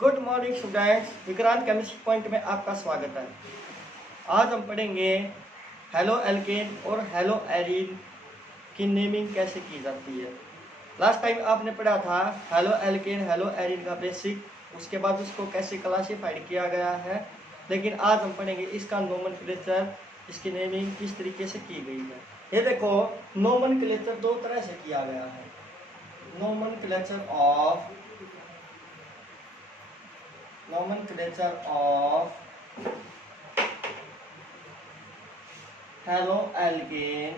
Good morning students, Vikrant chemistry point में आपका स्वागत है। आज हम पढ़ेंगे हेलो एल्केन और हेलो एरीन की नेमिंग कैसे की जाती है। लास्ट टाइम आपने पढ़ा था हेलो एल्केन हेलो एरीन का बेसिक, उसके बाद उसको कैसे क्लासीफाइड किया गया है। लेकिन आज हम पढ़ेंगे इसका नोमेनक्लेचर, इसकी नेमिंग किस तरीके से की गई है। ये देखो, नोमेनक्लेचर दो तरह से किया गया है। Nomenclature of haloalkane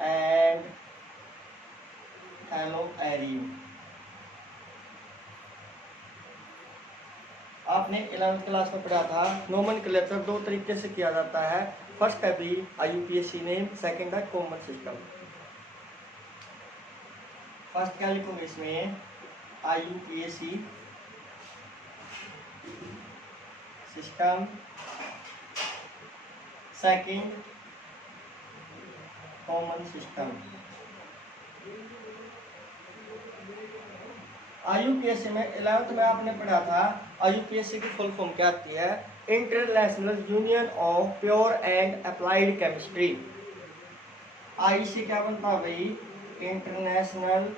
and haloarine। आपने 11th क्लास में पढ़ा था नोमेनक्लेचर दो तरीके से किया जाता है। फर्स्ट है भी आईयूपीएसी नेम, सेकंड है कॉमन सिस्टम। फर्स्ट क्या लिखोगे इसमें, IUPAC system, second common system. IUPAC में 11th में आपने पढ़ा था आईयूपीएसी की फुल फॉर्म क्या आती है, international union of pure and applied chemistry. I से क्या बनता है भाई, इंटरनेशनल,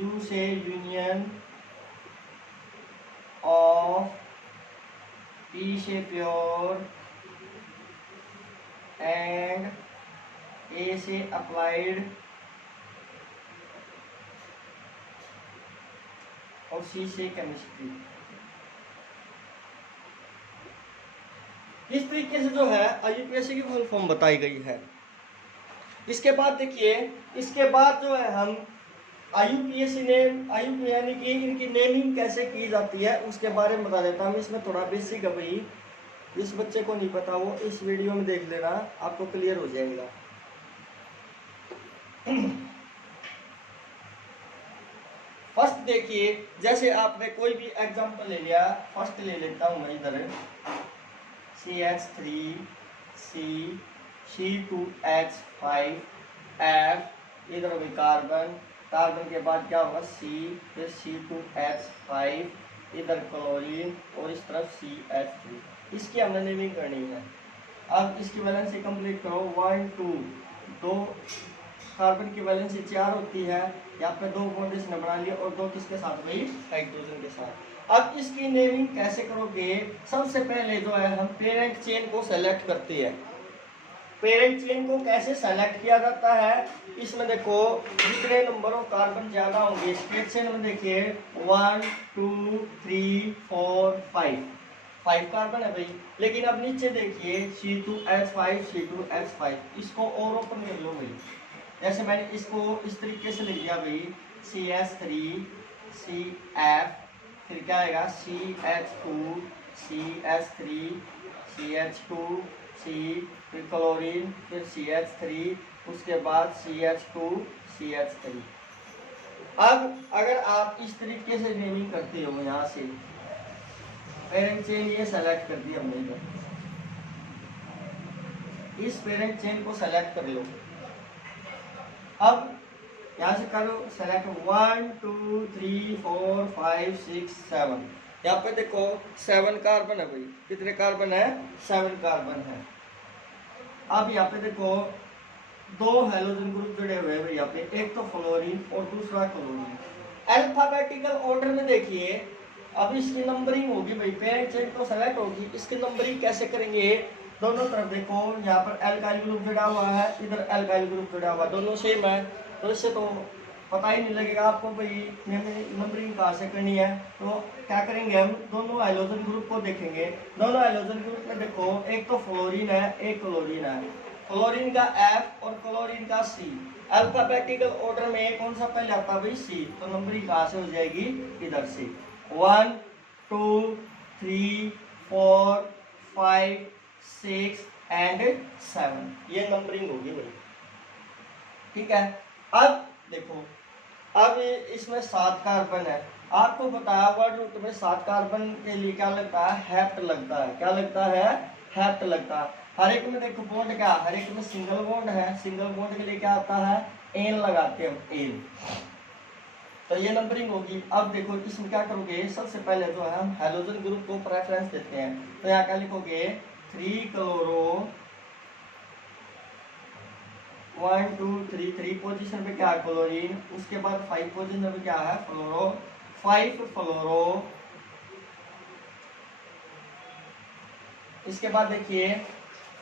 यू से यूनियन, ऑफ, पी से प्योर, एंड ए से अप्लाइड, और सी से केमिस्ट्री। इस तरीके से जो है आईयूपीएसी की फुल फॉर्म बताई गई है। इसके बाद देखिए, इसके बाद जो है हम आईयूपीएसी नेम, आईयूपी यानी कि इनकी नेमिंग कैसे की जाती है उसके बारे में बता देता हूँ। इसमें थोड़ा बेसिक है भाई, जिस बच्चे को नहीं पता वो इस वीडियो में देख लेना, आपको क्लियर हो जाएगा। फर्स्ट देखिए, जैसे आपने कोई भी एग्जांपल ले लिया, फर्स्ट ले लेता हूं मैं इधर CH3C, C2H5, F, इधर भी कार्बन, कार्बन के बाद क्या होगा C, फिर C2H5, इधर क्लोरीन और इस तरफ CH3। इसकी हमने नेमिंग करनी है। अब इसकी वैलेंसी कंप्लीट करो, 1 2 दो कार्बन की वैलेंसी 4 होती है, यहाँ पे दो बॉन्ड इसने बना लिया और दो किसके साथ भाई, हाइड्रोजन के साथ। अब इसकी नेमिंग कैसे करोगे, सबसे पहले जो है हम पेरेंट चेन को सेलेक्ट करते हैं। पेरेंट चेन को कैसे सेलेक्ट किया जाता है, इसमें देखो जितने नंबर ऑफ कार्बन ज्यादा होंगे स्ट्रेट चेन में, देखिए 1 2 3 4 5 कार्बन है भाई। लेकिन अब नीचे देखिए C2H5, C2H5, इसको और ओपन कर लो भाई। जैसे मैंने इसको इस तरीके से लिख दिया भाई, CH3 CF, फिर क्या आएगा CH2 CH3 CH2 C, फिर क्लोरीन, फिर CH3, उसके बाद CH2 CH3। अब अगर आप इस तरीके से नेमिंग करते हो, यहाँ से पेरेंट चेन ये सेलेक्ट कर दिया हमने इधर, इस पेरेंट चेन को सेलेक्ट कर लो। अब यहाँ से करो सेलेक्ट 1 2 3 4 5 6 7। यहाँ पे देखो 7 कार्बन है भाई, कितने कार्बन है, 7 कार्बन है। अब यहाँ पे देखो दो हेलोजन ग्रुप जुड़े हुए हैं भाई, यहाँ पे एक तो फ्लोरीन और दूसरा क्लोरीन। अल्फाबेटिकल ऑर्डर में देखिए, अब इसकी नंबरिंग होगी भाई, पेरेंट चेन तो सेलेक्ट होगी, इसकी नंबरिंग कैसे करेंगे, दोनों तरफ देखो यहाँ पर एल्काइल ग्रुप जुड़ा हुआ है, इधर एल्काइल ग्रुप जुड़ा हुआ है, दोनों सेम है, तो इससे तो पता ही नहीं लगेगा आपको भाई नंबरिंग कहाँ से करनी है। तो क्या करेंगे, हम दोनों हाइड्रोजन ग्रुप को देखेंगे। दोनों हाइड्रोजन ग्रुप में देखो एक तो फ्लोरीन है, एक क्लोरीन है, क्लोरीन का F और क्लोरीन का C। अल्फाबेटिकल ऑर्डर में कौन सा पहले आता है भाई, C, तो नंबरिंग कहाँ से हो जाएगी, इधर से 1 2 3 4 5 6 एंड 7, ये नंबरिंग होगी भाई, ठीक है। अब देखो, अब इसमें 7 कार्बन है, आपको बताया वर्ड रूट में 7 कार्बन के लिए क्या लगता है, हेप्ट लगता है। क्या लगता है, हेप्ट लगता है। हर एक में देखो बॉन्ड क्या, हर एक में सिंगल बॉन्ड है, सिंगल बॉन्ड के लिए क्या आता है, एन लगाते हैं हम, एन। तो ये नंबरिंग होगी। अब देखो इसमें क्या करोगे, सबसे पहले जो है हम हेलोजन ग्रुप को प्रेफरेंस देते हैं। तो यहाँ क्या लिखोगे, 3 क्लोरो 1 2 3, 3 पोजीशन पे क्या है क्लोरीन, उसके बाद 5 पोजीशन पे क्या है फ्लोरो, 5 फ्लोरो। इसके बाद देखिए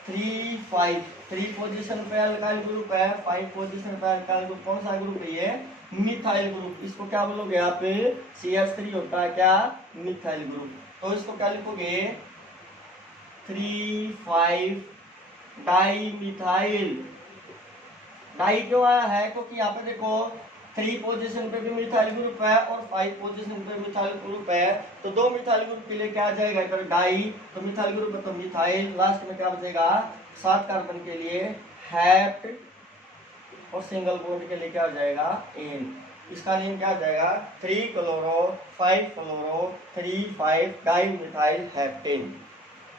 3 5, 3 पोजीशन पे अल्काइल ग्रुप है, 5 पोजीशन पे अल्काइल ग्रुप, कौन सा ग्रुप है ये, मिथाइल ग्रुप। इसको क्या बोलोगे आप, CH3 होता है क्या, मिथाइल ग्रुप। तो इसको क्या लिखोगे, 3 5 डाई मिथाइल। डाई क्यों आया है, क्योंकि यहाँ पे देखो 3 पोजीशन पे भी मिथाइल ग्रुप है और 5 पोजीशन पे मिथाइल ग्रुप है। तो 2 मिथाइल ग्रुप के लिए क्या आ जाएगा इधर डाई, तो मिथाइल ग्रुप है तो मिथाइल, लास्ट में क्या बचेगा 7 कार्बन के लिए हैप्ट, और सिंगल बॉन्ड के लिए क्या आ जाएगा एन। इसका नेम क्या आ जाएगा, 3 क्लोरो 5 फ्लोरो 3 5 डाई मिथाइल हेप्टेन।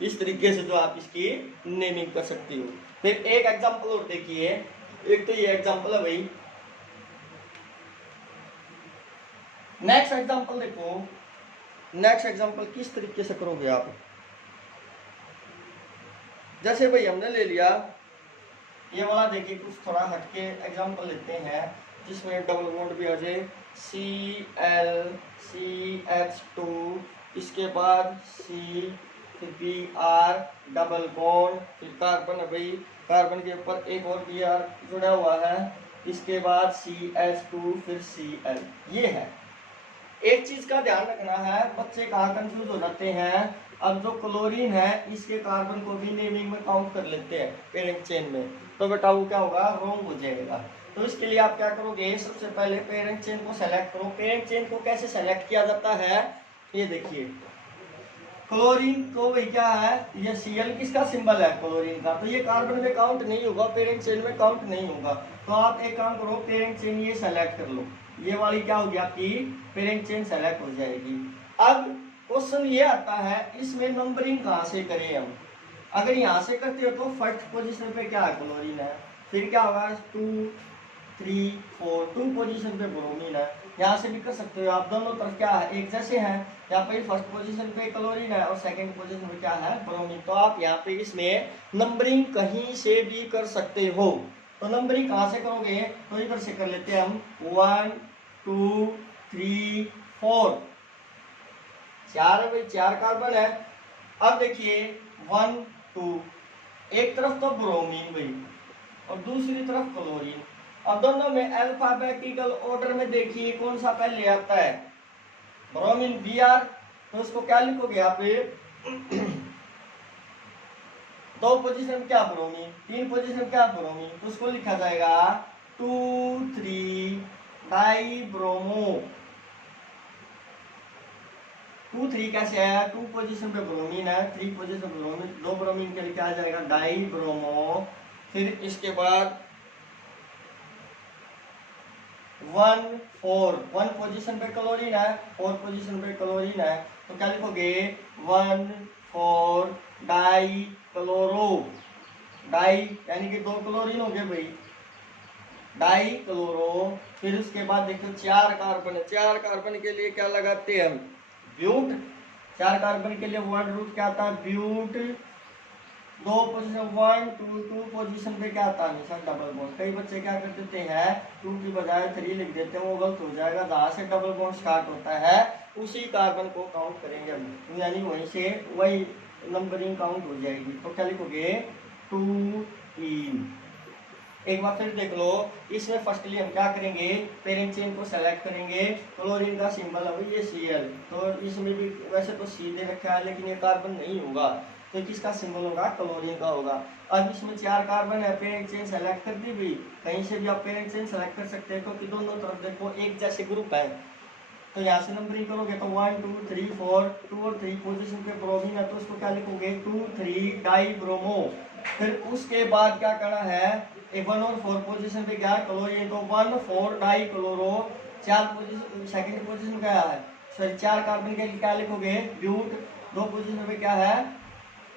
इस तरीके से जो आप इसकी नेमिंग कर सकती हो। फिर एक एग्जांपल और देखिए, एक तो ये एग्जांपल है भाई, नेक्स्ट एग्जांपल देखो, नेक्स्ट एग्जांपल किस तरीके से करोगे आप। जैसे भाई हमने ले लिया ये वाला, देखिए कुछ थोड़ा हटके एग्जांपल लेते हैं जिसमें डबल बॉन्ड भी आ जाए, ClCH2, इसके बाद C, फिर Br डबल बॉन्ड, फिर कार्बन है भाई, कार्बन के ऊपर एक और Br जुड़ा हुआ है, इसके बाद CH2, फिर Cl। ये है। एक चीज का ध्यान रखना है, बच्चे कहाँ कंफ्यूज हो जाते हैं। अब जो क्लोरीन है इसके कार्बन को भी नेमिंग में काउंट कर लेते हैं पेरेंट चेन में, तो बेटा वो क्या होगा, रॉन्ग हो जाएगा। तो इसके लिए आप क्या करोगे, सबसे पहले पेरेंट चेन को सेलेक्ट करो। पेरेंट चेन को कैसे सेलेक्ट किया जाता है, ये देखिए क्लोरीन को वही क्या है, ये Cl किसका सिंबल है, क्लोरीन का, तो ये कार्बन में काउंट नहीं होगा, पेरेंट चेन में काउंट नहीं होगा। तो आप एक काम करो, पेरेंट चेन ये सेलेक्ट कर लो, ये वाली क्या होगी आपकी पेरेंट चेन सेलेक्ट हो जाएगी। अब क्वेश्चन ये आता है इसमें नंबरिंग कहाँ से करें हम। अगर यहाँ से करते हो तो फर्स्ट पोजीशन पे क्या है, क्लोरीन है, फिर क्या होगा 2 3 4, 2 पोजीशन पे ब्रोमीन है। यहाँ से भी कर सकते हो आप, दोनों तरफ क्या है एक जैसे हैं। यहाँ पे फर्स्ट पोजीशन पे क्लोरीन है और सेकंड पोजीशन पे क्या है, ब्रोमीन। तो आप यहाँ पे इसमें नंबरिंग कहीं से भी कर सकते हो। तो नंबरिंग कहाँ से करोगे, तो इधर से कर लेते हैं हम, 1 2 3 4, 4 भाई, 4 कार्बन है। अब देखिए 1 2, एक तरफ तो ब्रोमीन भाई और दूसरी तरफ क्लोरीन। अब दोनों में अल्फाबेटिकल ऑर्डर में देखिए कौन सा पहले आता है, ब्रोमीन Br। तो उसको क्या लिखोगे आप, 2 पोजीशन क्या ब्रोमीन, 3 पोजीशन क्या ब्रोमीन, तो उसको लिखा जाएगा 2 3 डाई ब्रोमो। 2 3 कैसे आया, 2 पोजीशन पे ब्रोमीन है, 3 पोजीशन ब्रोमीन, 2 ब्रोमीन के लिए क्या आ जाएगा डाई ब्रोमो। फिर इसके बाद 1 4, 1 पोजीशन पे क्लोरीन है, 4 पोजीशन पे क्लोरीन है, तो क्या लिखोगे 1 4 डाई क्लोरो। डाई यानी कि 2 क्लोरीन हो गए भाई, डाई क्लोरो। फिर उसके बाद देखो 4 कार्बन है, 4 कार्बन के लिए क्या लगाते हैं हम, ब्यूट। 4 कार्बन के लिए वर्ड रूट क्या आता है, ब्यूट। 2 पोजीशन 1 2 2 पोजीशन पे क्या आता है हमेशा डबल बॉन्ड। कई बच्चे क्या कर देते हैं 2 की बजाय 3 लिख देते हैं, वो गलत हो जाएगा। जहाँ से डबल बॉन्ड स्टार्ट होता है उसी कार्बन को काउंट करेंगे हम, यानी वहीं से वही नंबरिंग काउंट हो जाएगी। तो क्या लिखोगे 2 3। एक बार फिर देख लो, इसमें फर्स्टली हम क्या करेंगे, पेरेंट चेन को सेलेक्ट करेंगे। क्लोरीन का सिंबल है ये Cl, तो इसमें भी वैसे तो C दे रखा है लेकिन ये कार्बन नहीं होगा, तो किसका सिंबल होगा, क्लोरीन का होगा। अब इसमें 4 कार्बन है, पेरेंट चेन सेलेक्ट कर दी भी, कहीं से भी आप पेरेंट चेन सेलेक्ट कर सकते हैं क्योंकि दोनों तरफ देखो एक जैसे ग्रुप है। तो यहाँ से नंबरिंग करोगे तो 1 2 3 4, 2 और 3 पोजीशन पे ब्रोमीन है, तो उसको क्या लिखोगे 2 3 डाई ब्रोमो। फिर उसके बाद क्या करना है, 1 और 4 पोजीशन पे क्या है क्लोरीन, तो 1 4 die chloro. 4 position second position क्या है, सॉरी 4 कार्बन के क्या लिखोगे ब्यूट। 2 पोजीशन पे क्या है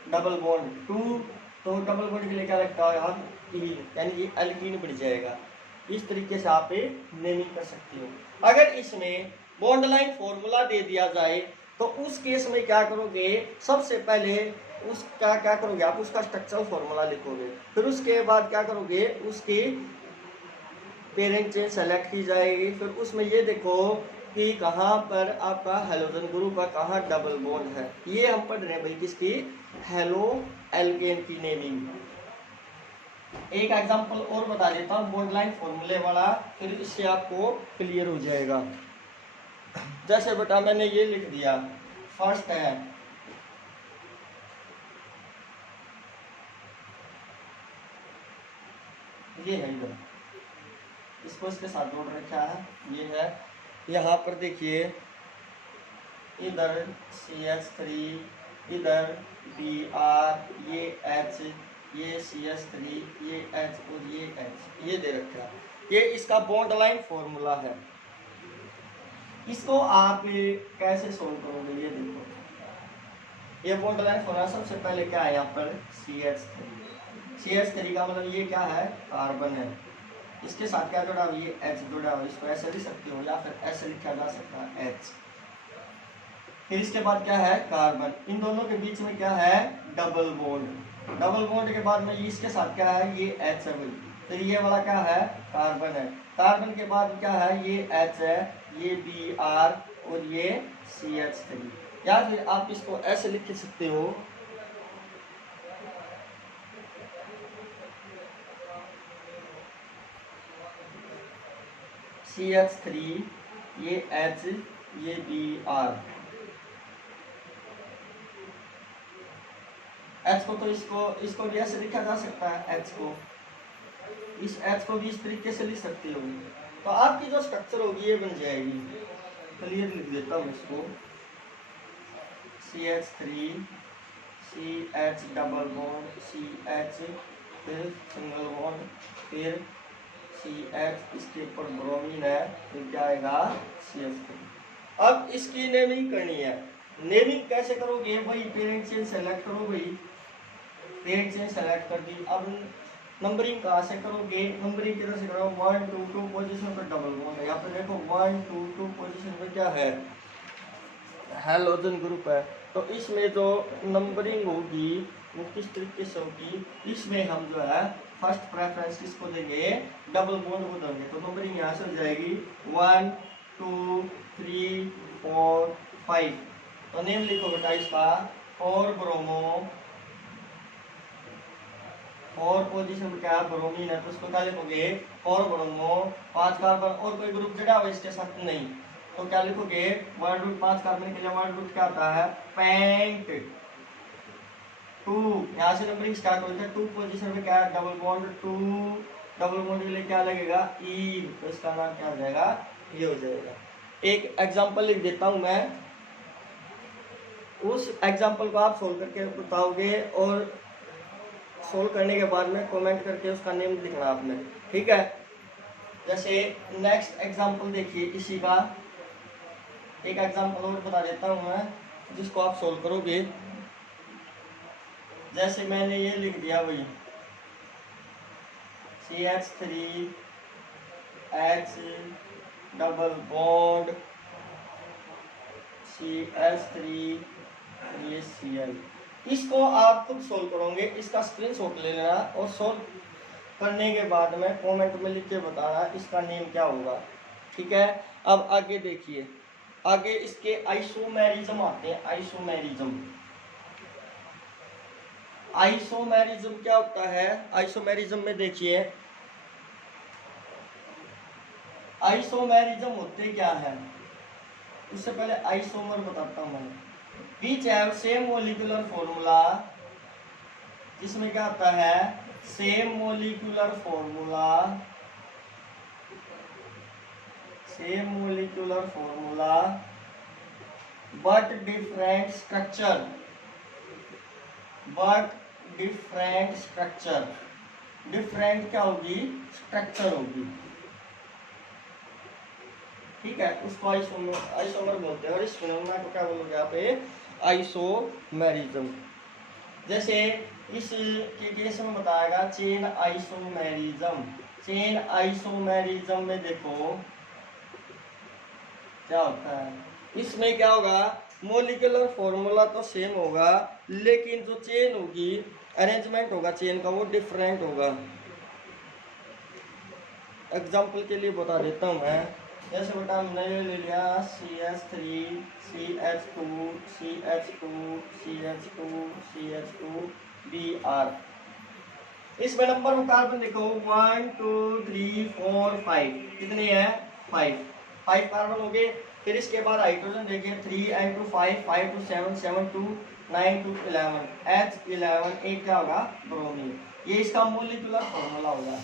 डबल बॉन्ड 2 तो डबल बॉन्ड के लिए क्या लगता है आप ईन, यानी कि एल्कीन बढ़ जाएगा। इस तरीके से आप नेमिंग कर सकते हो। अगर इसमें बॉन्ड लाइन फॉर्मूला दे दिया जाए तो उस केस में क्या करोगे, सबसे पहले उसका क्या करोगे आप, उसका स्ट्रक्चरल फॉर्मूला लिखोगे, फिर उसके बाद क्या करोगे, उसकी पेरेंट चेन सेलेक्ट की जाएगी, फिर उसमें ये देखो कि कहाँ पर आपका हेलोजन ग्रुप है, कहाँ डबल बॉन्ड है। ये हम पढ़ रहे हैं भाई किसकी, हेलो एल्केन की नेमिंग। एक एग्जांपल और बता देता हूँ बॉन्ड लाइन फॉर्मूले वाला, फिर इससे आपको क्लियर हो जाएगा। जैसे बेटा मैंने ये लिख दिया, फर्स्ट है ये है इधर, इसको इसके साथ जोड़ रखा है, ये है। यहाँ पर देखिए इधर CH3, इधर Br, ये H, ये CH3, ये H और ये H, ये दे रखा है। ये इसका बॉन्ड लाइन फॉर्मूला है। इसको आप कैसे सोल्व करोगे, ये देखो, ये बॉन्ड लाइन फॉर्मूला सबसे पहले क्या है यहाँ पर CH3, CH3 का मतलब ये क्या है, कार्बन है। इसके साथ क्या जुड़ा हुआ, ये H जुड़ा हुआ, इसको ऐसे लिख सकते हो या फिर ऐसे लिखा जा सकता है H। फिर इसके बाद क्या है, कार्बन, इन दोनों के बीच में क्या है, डबल बॉन्ड। डबल बॉन्ड के बाद में इसके साथ क्या है, ये H है। फिर ये वाला क्या है, कार्बन है। कार्बन के बाद क्या है, ये H है, ये Br और ये CH3। या फिर आप इसको ऐसे लिख सकते हो, CH3, ये H, ये Br। H को तो इसको भी ऐसे लिखा जा सकता है, H को, इस H को भी इस तरीके से लिख सकते हो। तो आपकी जो स्ट्रक्चर होगी ये बन जाएगी। क्लियर लिख देता हूँ इसको, CH3, CH double bond, CH, फिर सिंगल बॉन्ड, फिर CH, इसके ऊपर ब्रोमीन है, फिर क्या आएगा CH3। अब इसकी नेमिंग करनी है। नेमिंग कैसे करोगे भाई, पेरेंट चेन सेलेक्ट करो भाई, पेरेंट चेन सेलेक्ट कर दी। अब नंबरिंग कहाँ से करोगे, नंबरिंग किधर से करो, 1 2 2 पोजीशन पर डबल बॉन्ड है। यहाँ पे देखो 1 2 2 पोजीशन पर क्या है, हेलोजन ग्रुप है। तो इसमें जो नंबरिंग होगी वो किस तरीके से होगी, इसमें हम जो है फर्स्ट प्रेफरेंस किसको देंगे, डबल बॉन्ड को देंगे। तो नंबरिंग यहाँ से हो जाएगी 1 2 3 4 5। तो नेम लिखो बेटा इसका, 4 ब्रोमो, 4 पोजीशन पे क्या ब्रोमीन है, तो उसको क्या लिखोगे, 4 ब्रोमो, 5 कार्बन, और कोई ग्रुप जुड़ा हुआ इसके साथ नहीं, तो क्या लिखोगे, वर्ड रूट 5 कार्बन के लिए वर्ड रूट क्या आता है, पेंट 2। यहाँ से नंबरिंग स्टार्ट होती है, 2 पोजीशन पे क्या है, डबल बॉन्ड 2, डबल बॉन्ड के लिए क्या लगेगा, ई, तो इसका नाम क्या हो जाएगा, ये हो जाएगा। एक एग्जांपल लिख देता हूं मैं, उस एग्जांपल को आप सोल्व करके बताओगे और सोल्व करने के बाद में कमेंट करके उसका नेम लिखना आपने, ठीक है। जैसे नेक्स्ट एग्जांपल देखिए इसी का, एक एग्जांपल और बता देता हूं मैं जिसको आप सोल्व करोगे। जैसे मैंने ये लिख दिया वही CH3 H double bond CH3 ये Cl, इसको आप खुद सोल्व करोगे, इसका स्क्रीनशॉट ले लेना और सोल्व करने के बाद में कमेंट में लिख के बताना इसका नेम क्या होगा, ठीक है। अब आगे देखिए, आगे इसके आइसोमेरिज्म आते हैं। आइसोमेरिज्म क्या होता है, आइसोमेरिज्म में देखिए, आइसोमेरिज्म होते क्या है, उससे पहले आइसोमर बताता हूं मैं। बीच है सेम मोलिकुलर फॉर्मूला, जिसमें क्या होता है, same molecular formula, same molecular formula but different structure, but different structure, different क्या होगी, स्ट्रक्चर होगी, ठीक है। उसको आइसोमर बोलते हैं और इस फिनोमेना को क्या बोलोगे यहाँ पे, आइसोमेरिज्म। जैसे इस के केस में बताएगा चेन आइसोमेरिज्म। चेन आइसोमेरिज्म में देखो क्या होता है, इसमें क्या होगा, मोलिकुलर फॉर्मूला तो सेम होगा लेकिन जो चेन होगी, अरेंजमेंट होगा चेन का, वो डिफरेंट होगा। एग्जाम्पल के लिए बता देता हूँ मैं। जैसे बेटा हमने ये ले लिया CH3 CH2 CH2 CH2 CH2 Br। इसमें नंबर ऑफ कार्बन देखो 1 2 3 4 5, कितने हैं, 5 कार्बन हो गए। फिर इसके बाद हाइड्रोजन देखिए 3 × 5 5 × 7 7 × 9 × 11 H11 एक क्या होगा, ब्रोमीन। ये इसका मोलिकुलर फॉर्मूला होगा।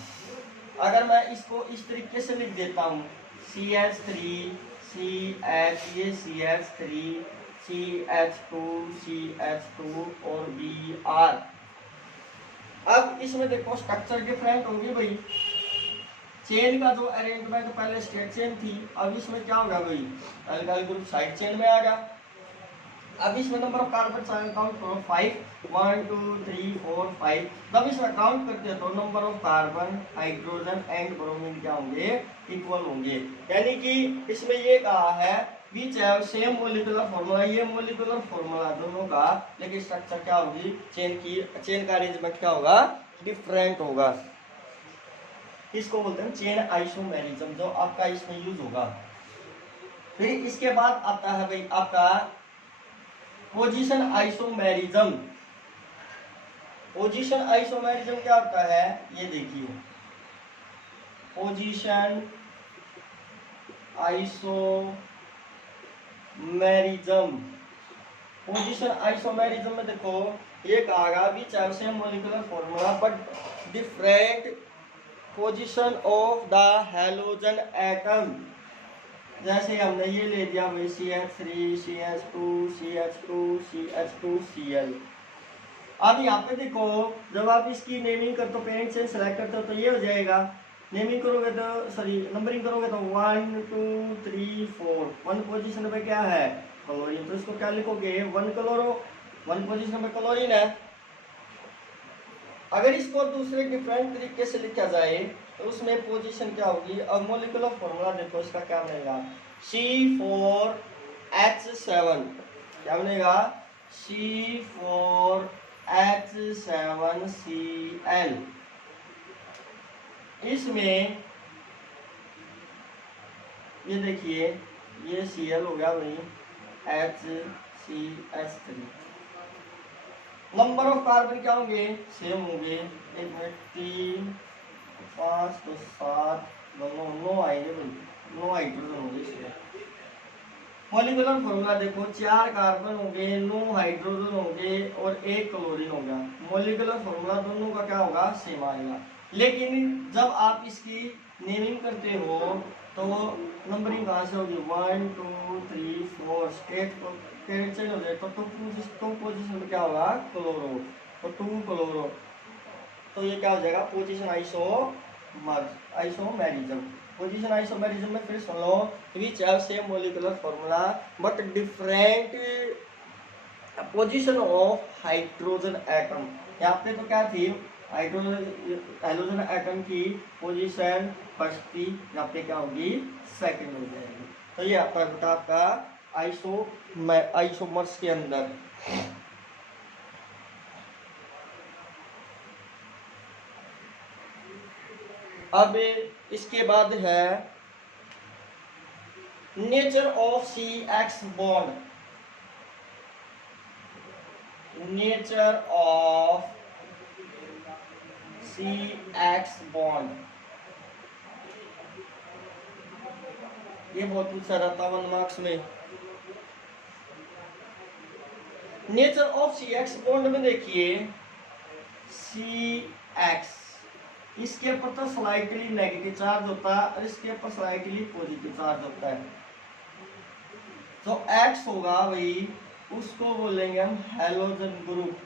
अगर मैं इसको इस तरीके से लिख देता हूँ CH3 CH, ये CH3 CH2 CH2 और Br। अब इसमें देखो स्ट्रक्चर डिफरेंट होगी भाई। चेन का जो अरेंजमेंट पहले स्ट्रेट चेन थी, अब इसमें क्या होगा भाई, अल्काइल ग्रुप साइड चेन में आ गया। अब इसमें नंबर ऑफ कार्बन काउंट करो 5 1 2 3 4 5। जब इसमें काउंट करते हैं तो number of carbon hydrogen and bromine क्या होंगे, इक्वल होंगे। यानी कि इसमें ये कहा है विच हैव सेम मोलिकुलर फॉर्मूला, ये मोलिकुलर फॉर्मूला दोनों का, लेकिन स्ट्रक्चर क्या होगी, चेन का अरेंजमेंट क्या होगा, डिफरेंट होगा। इसको बोलते हैं चेन आइसोमेरिज्म, जो आपका इसमें यूज होगा। फिर इसके बाद आता है भाई आपका पोजीशन आइसोमेरिज्म। पोजीशन आइसोमेरिज्म क्या होता है, ये देखिए पोजीशन आइसोमेरिज्म। पोजीशन आइसोमेरिज्म में देखो ये कहा विच have same molecular formula but different position of the halogen atom. जैसे हमने ये ले लिया भाई CH3 CH2 CH2 CH2 Cl। अब यहाँ पे देखो जब आप इसकी नेमिंग करते हो, पेरेंट चेन सेलेक्ट करते हो तो ये हो जाएगा। नेमिंग करोगे तो सॉरी नंबरिंग करोगे तो 1 2 3 4, 1 पोजीशन पे क्या है, क्लोरीन, तो इसको क्या लिखोगे 1 क्लोरो, 1 पोजीशन पे क्लोरीन है। अगर इसको दूसरे डिफरेंट तरीके से लिखा जाए तो उसमें पोजीशन क्या होगी। अब मोलिकुलर फॉर्मूला देखो इसका क्या बनेगा, C4H7, क्या बनेगा C4H7Cl। इसमें ये देखिए ये Cl हो गया भाई HCH3। नंबर ऑफ कार्बन क्या होंगे, सेम होंगे, 1 में 3 5 तो 7 9 आएंगे भाई, 9 हाइड्रोजन होंगे इसमें। मॉलिक्यूलर फॉर्मूला देखो 4 कार्बन होंगे, 9 हाइड्रोजन होंगे और 1 क्लोरीन होगा। मॉलिक्यूलर फॉर्मूला दोनों का क्या होगा, सेम आएगा। लेकिन जब आप इसकी नेमिंग करते हो तो नंबरिंग कहाँ से होगी, 1 2 3 4 स्टेट चेंज हो जाए तो टू पोजीशन में क्या होगा, क्लोरो, तो 2 क्लोरो, तो ये क्या हो जाएगा पोजीशन आइसोमेरिज्म। पोजीशन आइसोमेरिज्म में फिर सुन लो which have same molecular formula but different position of hydrogen atom. यहाँ पे तो क्या थी, हाइड्रोजन एटम की पोजीशन फर्स्ट थी, यहाँ पे क्या होगी सेकंड हो जाएगी। तो ये आपका बेटा आपका आइसोमर्स के अंदर। अब इसके बाद है nature of CX bond. Nature of CX bond ये बहुत पूछा रहता 1 मार्क्स में। नेचर ऑफ CX बॉन्ड में देखिए CX, इसके ऊपर तो स्लाइटली नेगेटिव चार्ज होता है और इसके ऊपर स्लाइटली पॉजिटिव चार्ज होता है। तो X होगा भाई उसको बोलेंगे हम हैलोजन ग्रुप।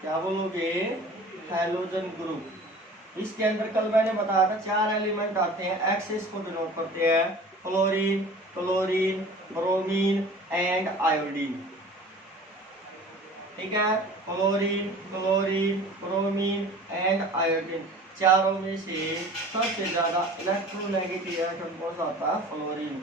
क्या बोलोगे, हैलोजन ग्रुप। इसके अंदर कल मैंने बताया था 4 एलिमेंट आते हैं, X इसको डिनोट करते हैं, क्लोरीन, ब्रोमीन एंड आयोडीन। ठीक है। Chlorine, chlorine, bromine and iodine, चारों में से सबसे ज्यादा इलेक्ट्रोनेगेटिव एटम कौन सा होता है? फ्लोरीन।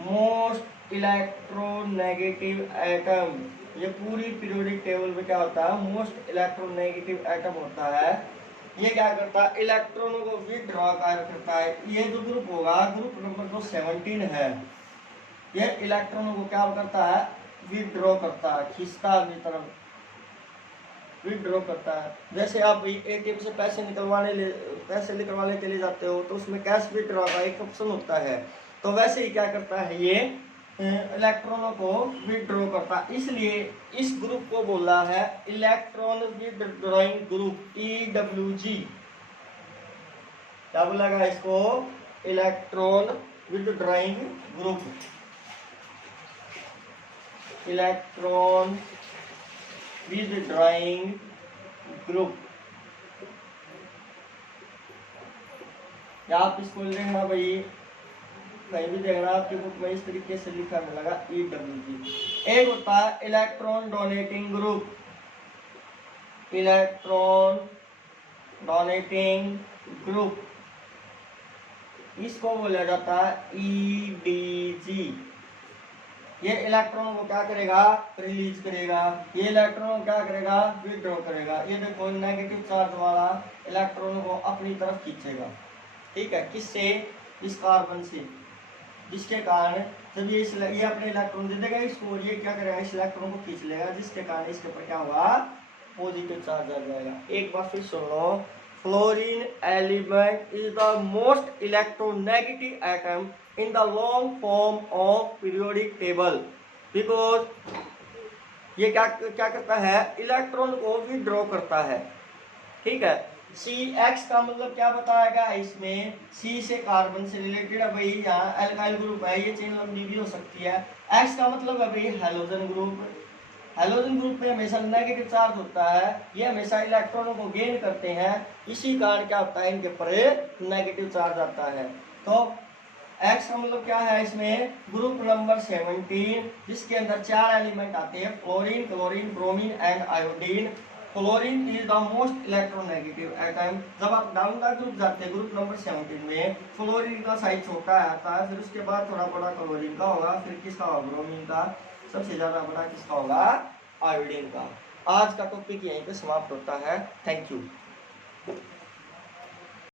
मोस्ट इलेक्ट्रोनेगेटिव एटम, ये पूरी पीरियोडिक टेबल में क्या होता है? मोस्ट इलेक्ट्रोनेगेटिव एटम होता है। ये क्या करता है? इलेक्ट्रॉनों को विथड्रॉ करता है। ये जो ग्रुप होगा, ग्रुप नंबर जो 17 है, ये इलेक्ट्रॉनों को क्या करता है? विथड्रॉ करता है, खींचता है अपनी तरफ, विथड्रॉ करता है। जैसे आप एटीएम से पैसे निकलवाने के लिए जाते हो तो उसमें कैश विथड्रॉ का एक ऑप्शन होता है, तो वैसे ही क्या करता है? ये इलेक्ट्रॉनों को विथड्रॉ करता है। इसलिए इस ग्रुप को बोला है इलेक्ट्रॉन विथड्रॉइंग ग्रुप, EWG। क्या बोला गया इसको? Electron withdrawing group, electron withdrawing group. या आप इसको देखना भाई, कहीं भी देखना आपकी बुक में इस तरीके से लिखा मिलेगा EWG। एक होता है electron donating group, electron donating group, इसको बोला जाता है EDG। ये इलेक्ट्रॉन को क्या करेगा? रिलीज करेगा। ये इलेक्ट्रॉन को क्या करेगा? विथड्रॉ करेगा। ये देखो नेगेटिव चार्ज वाला इलेक्ट्रॉन को अपनी तरफ खींचेगा, ठीक है। किससे? इस कार्बन से, जिसके कारण जब ये अपने इलेक्ट्रॉन दे देगा इसको, ये क्या करेगा? इस इलेक्ट्रॉन को खींच लेगा, जिसके कारण इसके ऊपर क्या होगा? पॉजिटिव चार्ज आ जाएगा। एक बार फिर सुन लो, fluorine element is the most electronegative atom in the long form of periodic table because ये क्या करता है? इलेक्ट्रॉन को विथड्रॉ करता है, ठीक है। CX का मतलब क्या बताया गया इसमें? C से कार्बन से रिलेटेड है भाई, यहाँ एल्काइल ग्रुप है, ये चेन लंबी भी हो सकती है। X का मतलब है भाई हैलोजन ग्रुप। हैलोजन ग्रुप में हमेशा नेगेटिव चार्ज होता है, ये हमेशा इलेक्ट्रॉनों को गेन करते हैं, इसी कारण क्या होता है? इनके ऊपर नेगेटिव चार्ज आता है। तो X का मतलब क्या है? इसमें ग्रुप नंबर 17, जिसके अंदर 4 एलिमेंट आते हैं, fluorine, chlorine, bromine and iodine. Fluorine is the most electronegative atom. जब आप डाउन द ग्रुप जाते हैं, ग्रुप नंबर 17 में फ्लोरीन का साइज छोटा आता है, फिर उसके बाद थोड़ा बड़ा क्लोरीन का होगा, फिर किसका होगा? ब्रोमीन का। सबसे ज्यादा बड़ा किसका होगा? आयोडीन का। आज का टॉपिक यहीं पे समाप्त होता है। Thank you.